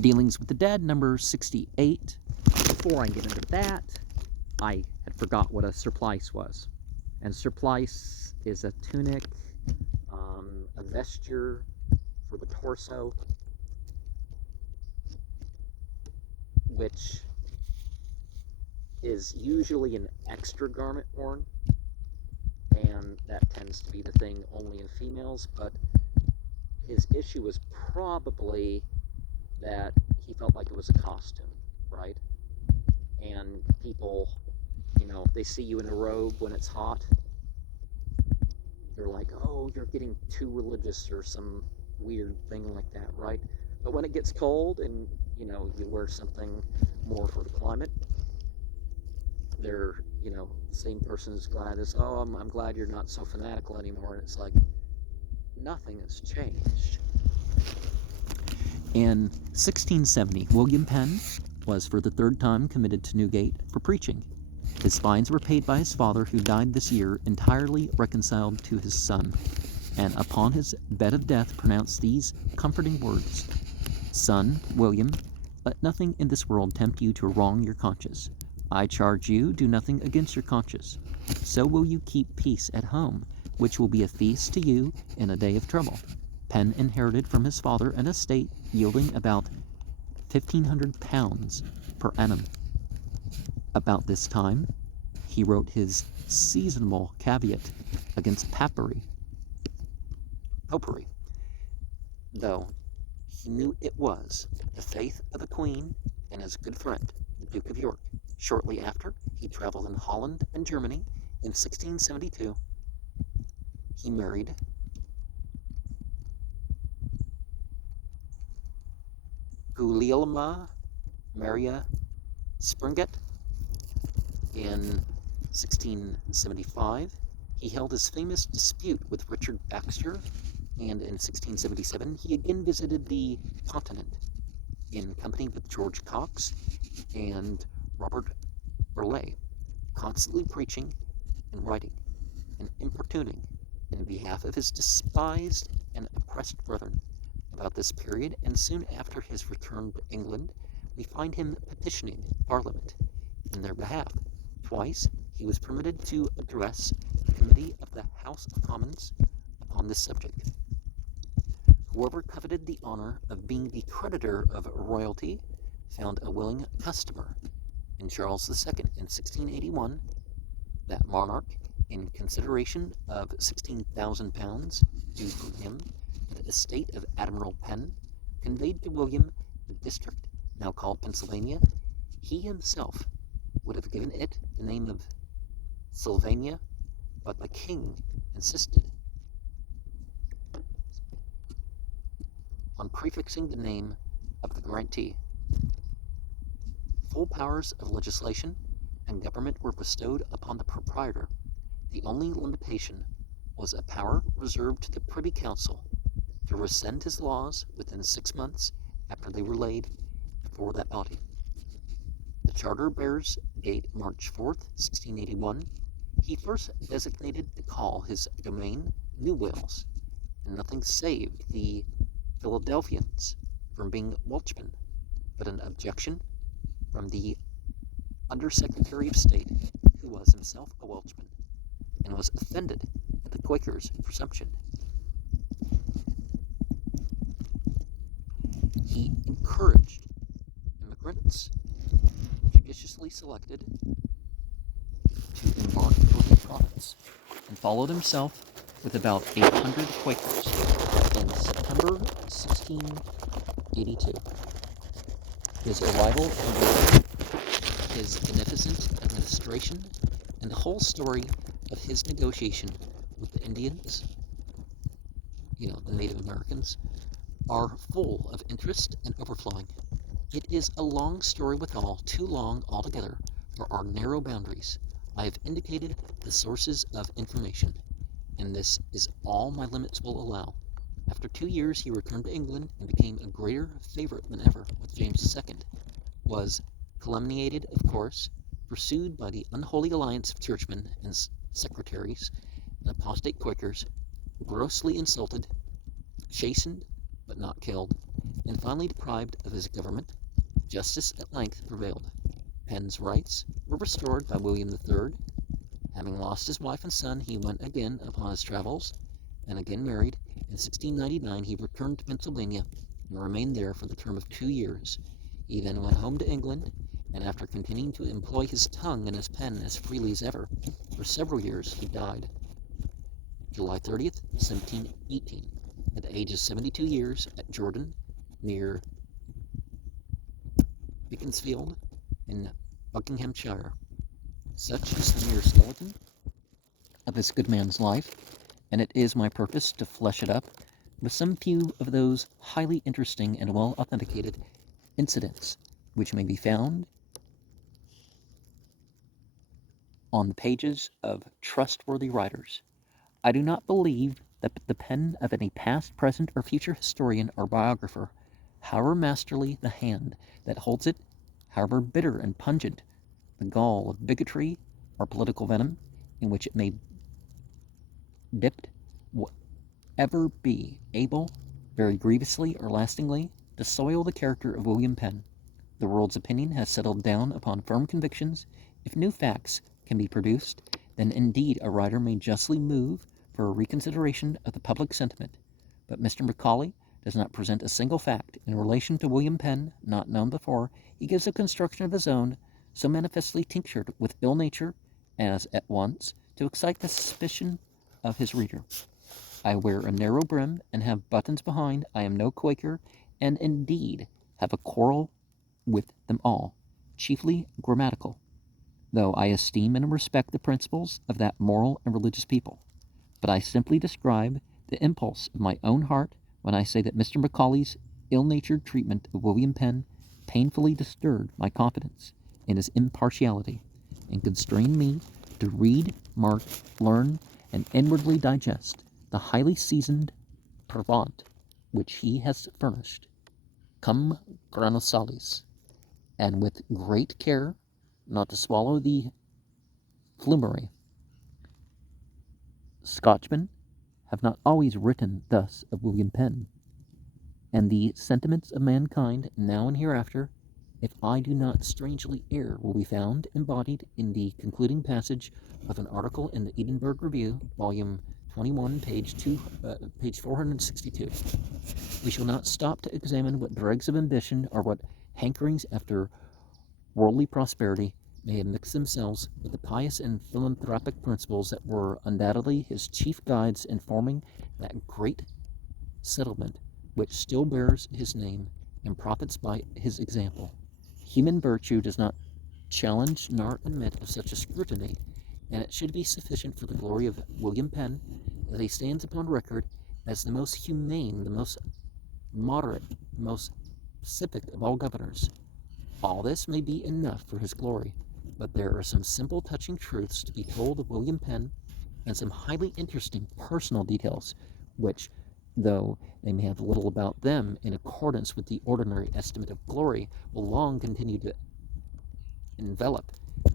Dealings with the Dead, number 68. Before I get into that, I had forgot what a surplice was. And surplice is a tunic, a vesture for the torso, which is usually an extra garment worn, and that tends to be the thing only in females, but his issue was probably that he felt like it was a costume, right? And people, they see you in a robe when it's hot, they're like, oh, you're getting too religious or some weird thing like that, right? But when it gets cold and, you wear something more for the climate, they're, the same person is glad as, oh, I'm glad you're not so fanatical anymore. And it's like, nothing has changed. In 1670, William Penn was for the third time committed to Newgate for preaching. His fines were paid by his father, who died this year, entirely reconciled to his son, and upon his bed of death pronounced these comforting words: Son, William, let nothing in this world tempt you to wrong your conscience. I charge you, do nothing against your conscience. So will you keep peace at home, which will be a feast to you in a day of trouble. Penn inherited from his father an estate yielding about £1,500 per annum. About this time, he wrote his seasonable caveat against popery, though he knew it was the faith of the Queen and his good friend, the Duke of York. Shortly after, he traveled in Holland and Germany. In 1672, he married Gulielma Maria Springet. In 1675, he held his famous dispute with Richard Baxter, and in 1677, he again visited the continent in company with George Cox and Robert Burleigh, constantly preaching and writing and importuning in behalf of his despised and oppressed brethren. About this period, and soon after his return to England, we find him petitioning Parliament in their behalf. Twice he was permitted to address the committee of the House of Commons upon this subject. Whoever coveted the honor of being the creditor of royalty found a willing customer in Charles II. In 1681, that monarch, in consideration of £16,000 due from him, the estate of Admiral Penn, conveyed to William the district now called Pennsylvania. He himself would have given it the name of Sylvania, but the king insisted on prefixing the name of the grantee. Full powers of legislation and government were bestowed upon the proprietor. The only limitation was a power reserved to the Privy Council to rescind his laws within 6 months after they were laid before that body. The charter bears date March 4th, 1681. He first designated to call his domain New Wales, and nothing saved the Philadelphians from being Welshmen, but an objection from the Under-Secretary of State, who was himself a Welshman, and was offended at the Quaker's presumption. He encouraged immigrants, judiciously selected, to embark for the province, and followed himself with about 800 Quakers in September 1682. His arrival in England, his beneficent administration, and the whole story of his negotiation with the Indians, the Native Americans, are full of interest and overflowing. It is a long story withal, too long altogether for our narrow boundaries. I have indicated the sources of information, and this is all my limits will allow. After 2 years, he returned to England and became a greater favorite than ever with James II, was calumniated, of course, pursued by the unholy alliance of churchmen and secretaries and apostate Quakers, grossly insulted, chastened but not killed, and finally deprived of his government, justice at length prevailed. Penn's rights were restored by William III. Having lost his wife and son, he went again upon his travels, and again married. In 1699 he returned to Pennsylvania and remained there for the term of 2 years. He then went home to England, and after continuing to employ his tongue and his pen as freely as ever, for several years he died. July 30th, 1718, at the age of 72 years, at Jordan, near Beaconsfield, in Buckinghamshire. Such is the mere skeleton of this good man's life, and it is my purpose to flesh it up with some few of those highly interesting and well authenticated incidents which may be found on the pages of trustworthy writers. I do not believe that the pen of any past, present, or future historian or biographer, however masterly the hand that holds it, however bitter and pungent the gall of bigotry or political venom in which it may dipped, will ever be able, very grievously or lastingly, to soil the character of William Penn. The world's opinion has settled down upon firm convictions. If new facts can be produced, then indeed a writer may justly move for a reconsideration of the public sentiment. But Mr. Macaulay does not present a single fact in relation to William Penn not known before. He gives a construction of his own, so manifestly tinctured with ill nature as at once to excite the suspicion of his reader. I wear a narrow brim and have buttons behind. I am no Quaker, and indeed have a quarrel with them all, chiefly grammatical, though I esteem and respect the principles of that moral and religious people. But I simply describe the impulse of my own heart when I say that Mr. Macaulay's ill-natured treatment of William Penn painfully disturbed my confidence in his impartiality, and constrained me to read, mark, learn, and inwardly digest the highly seasoned provant which he has furnished, cum grano salis, and with great care not to swallow the flumery. Scotchmen have not always written thus of William Penn, and the sentiments of mankind now and hereafter, if I do not strangely err, will be found embodied in the concluding passage of an article in the Edinburgh Review, volume 21, page 462. We shall not stop to examine what dregs of ambition or what hankerings after worldly prosperity may have mixed themselves with the pious and philanthropic principles that were undoubtedly his chief guides in forming that great settlement which still bears his name and profits by his example. Human virtue does not challenge nor admit of such a scrutiny, and it should be sufficient for the glory of William Penn that he stands upon record as the most humane, the most moderate, the most pacific of all governors. All this may be enough for his glory, but there are some simple touching truths to be told of William Penn, and some highly interesting personal details, which, though they may have little about them in accordance with the ordinary estimate of glory, will long continue to envelop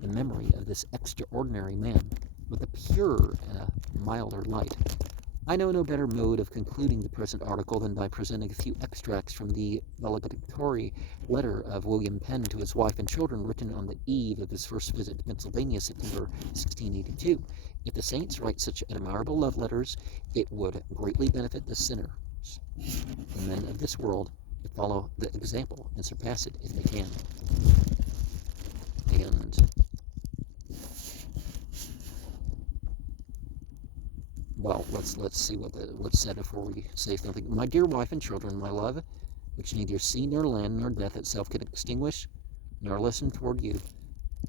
the memory of this extraordinary man with a purer and a milder light. I know no better mode of concluding the present article than by presenting a few extracts from the valedictory letter of William Penn to his wife and children, written on the eve of his first visit to Pennsylvania, September 1682. If the saints write such admirable love letters, it would greatly benefit the sinners and men of this world to follow the example and surpass it if they can. And well, let's see what's said before we say something. My dear wife and children, my love, which neither sea nor land nor death itself can extinguish, nor lessen toward you,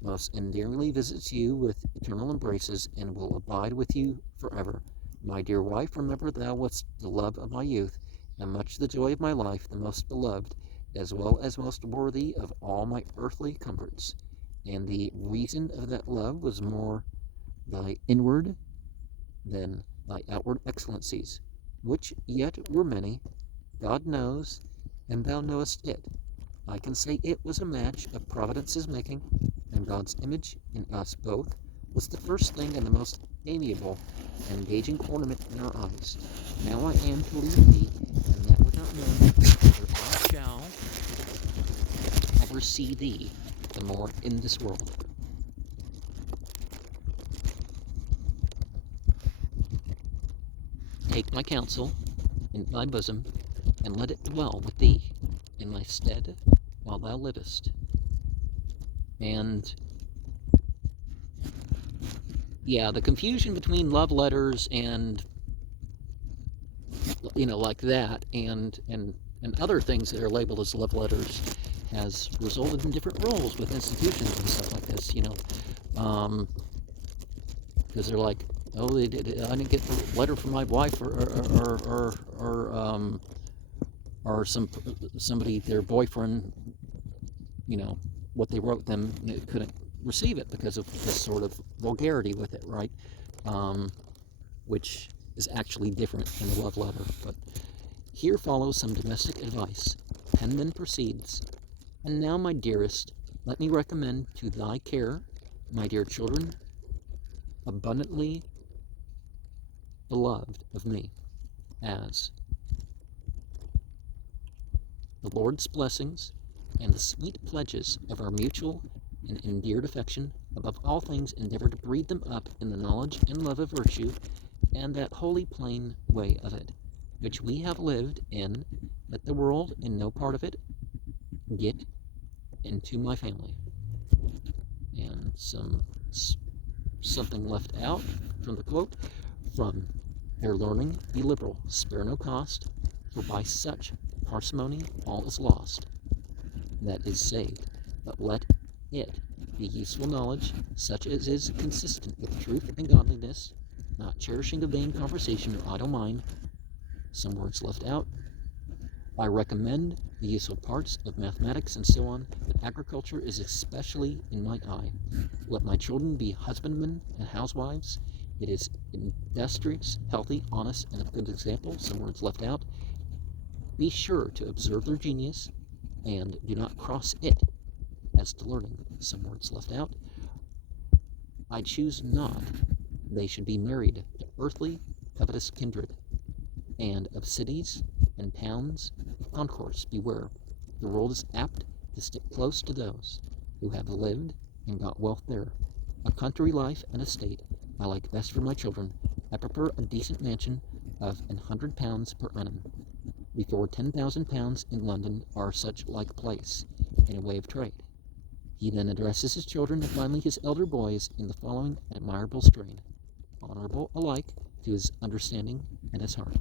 most endearingly visits you with eternal embraces, and will abide with you forever. My dear wife, remember thou wast the love of my youth, and much the joy of my life, the most beloved, as well as most worthy of all my earthly comforts. And the reason of that love was more thy inward than thy outward excellencies, which yet were many. God knows, and thou knowest it. I can say it was a match of Providence's making, and God's image in us both was the first thing and the most amiable and engaging ornament in our eyes. Now I am to leave thee, and that with not known, for I shall ever see thee the more in this world. Take my counsel in thy bosom, and let it dwell with thee in thy stead while thou livest. And yeah, the confusion between love letters and, like that, and other things that are labeled as love letters has resulted in different roles with institutions and stuff like this, because they're like, oh, I didn't get the letter from my wife, or somebody, their boyfriend, what they wrote them, couldn't receive it because of this sort of vulgarity with it, right? Which is actually different than the love letter. But here follows some domestic advice. Pen then proceeds. And now, my dearest, let me recommend to thy care, my dear children, abundantly beloved of me, as the Lord's blessings and the sweet pledges of our mutual and endeared affection, above all things endeavor to breed them up in the knowledge and love of virtue, and that holy plain way of it, which we have lived in, let the world in no part of it get into my family. And something left out from the quote, from their learning be liberal, spare no cost, for by such parsimony all is lost that is saved, but let it be useful knowledge, such as is consistent with truth and godliness, not cherishing a vain conversation or idle mind. Some words left out. I recommend the useful parts of mathematics and so on, but agriculture is especially in my eye. Let my children be husbandmen and housewives. It is industrious, healthy, honest, and of good example. Some words left out. Be sure to observe their genius, and do not cross it as to learning. Some words left out. I choose not they should be married to earthly, covetous kindred, and of cities and towns of concourse beware. The world is apt to stick close to those who have lived and got wealth there. A country life and estate I like best for my children. I prefer a decent mansion of £100 per annum, before £10,000 in London are such like place in a way of trade. He then addresses his children, and finally his elder boys, in the following admirable strain, honorable alike to his understanding and his heart.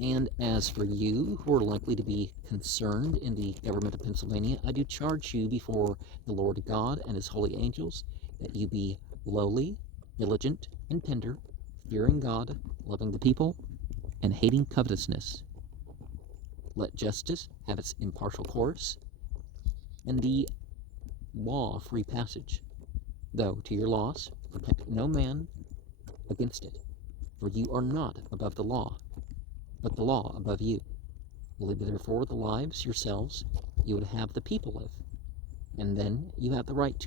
And as for you, who are likely to be concerned in the government of Pennsylvania, I do charge you before the Lord God and his holy angels, that you be lowly, diligent, and tender, fearing God, loving the people, and hating covetousness. Let justice have its impartial course, and the law free passage, though to your loss protect no man against it, for you are not above the law, but the law above you. Live therefore the lives yourselves you would have the people live, and then you have the right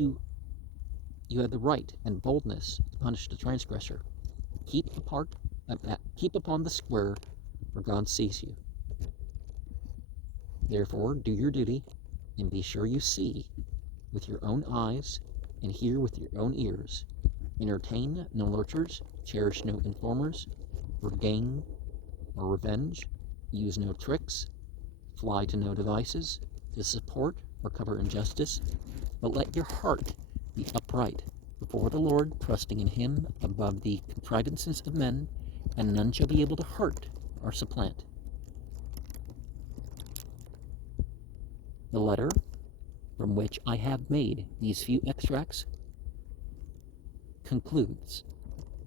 and boldness to punish the transgressor. Keep upon the square, for God sees you. Therefore do your duty, and be sure you see with your own eyes, and hear with your own ears. Entertain no lurchers, cherish no informers, for gain or revenge, use no tricks, fly to no devices, to support or cover injustice, but let your heart be upright before the Lord, trusting in him above the contrivances of men, and none shall be able to hurt or supplant. The letter, from which I have made these few extracts, concludes,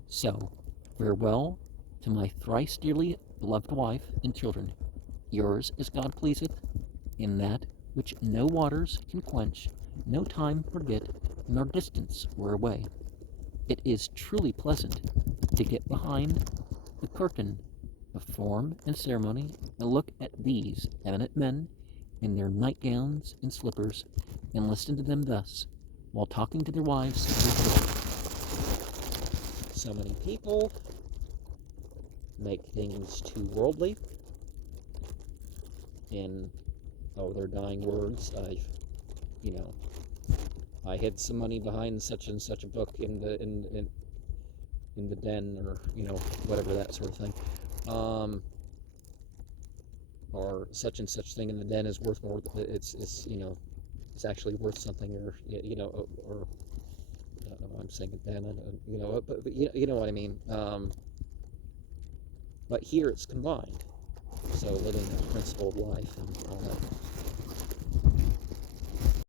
so farewell to my thrice dearly beloved wife and children, yours as God pleaseth, in that which no waters can quench, no time forget, nor distance wear away. It is truly pleasant to get behind the curtain of form and ceremony and look at these eminent men in their nightgowns and slippers, and listen to them thus, while talking to their wives. So many people make things too worldly in, their dying words, I hid some money behind such and such a book in the den, or whatever, that sort of thing. Or such and such thing in the den is worth more. It's actually worth something, or or I don't know why I'm saying it den. But you know what I mean. But here it's combined. So living that principle of life and all that